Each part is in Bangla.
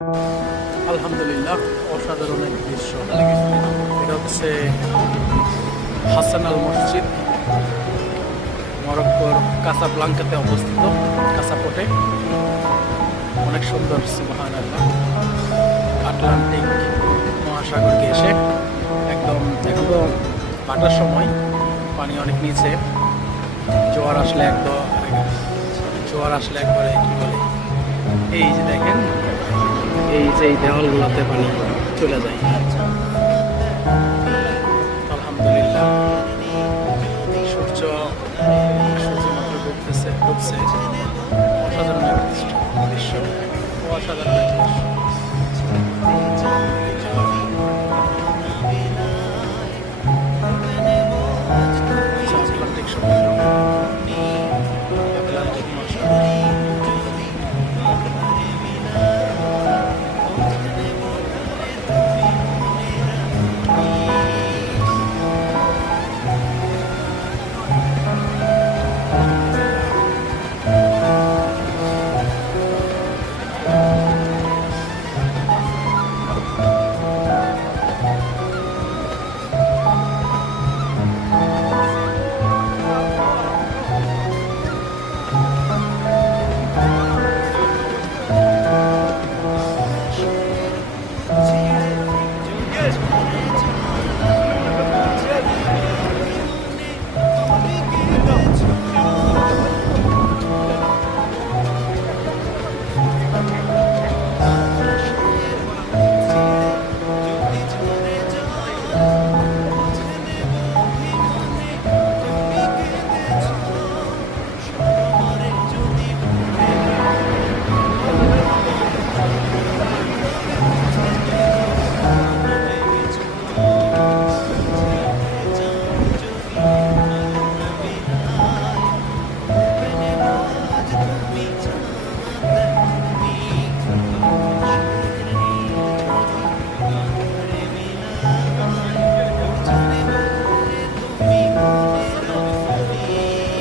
আলহামদুলিল্লাহ, অসাধারণ এক দৃশ্য। এটা হচ্ছে হাসান আল মসজিদ, মরক্কোর কাসাব্লাঙ্কাতে অবস্থিত, কাসাপোটে। অনেক সুন্দর, সুবহানাল্লাহ। আটলান্টিক মহাসাগরকে এসে একদম, এখন তো ভাটার সময়, পানি অনেক নিচে। জোয়ার আসলে একবারে কি বলে, এই যে দেখেন, এই যে এই দেওয়ালগুলোতে পানি চলে যায়। আলহামদুলিল্লাহ, সূর্য মাত্র ডুবছে। অসাধারণ এক দৃশ্য, অসাধারণ এক দৃশ্য। আটলান্টিক সমুদ্র, আটলান্টিক মহাসাগর।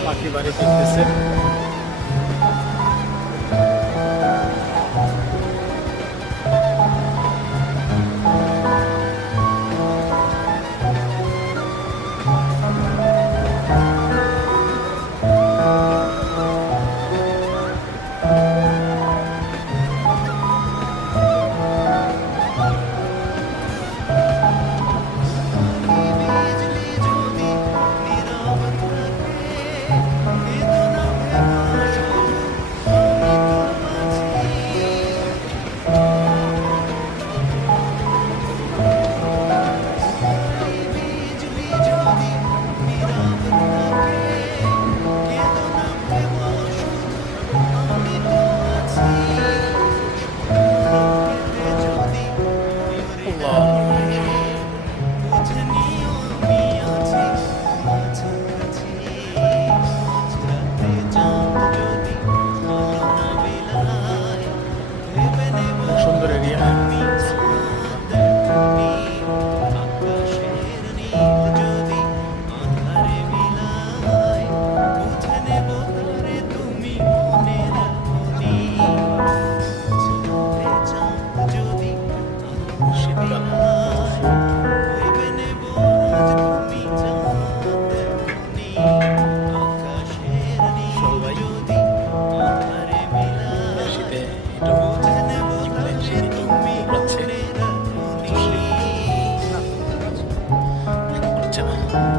পাখি বাড়ি ফিরতেছে। সুন্দর এরিয়া। শীতকাল।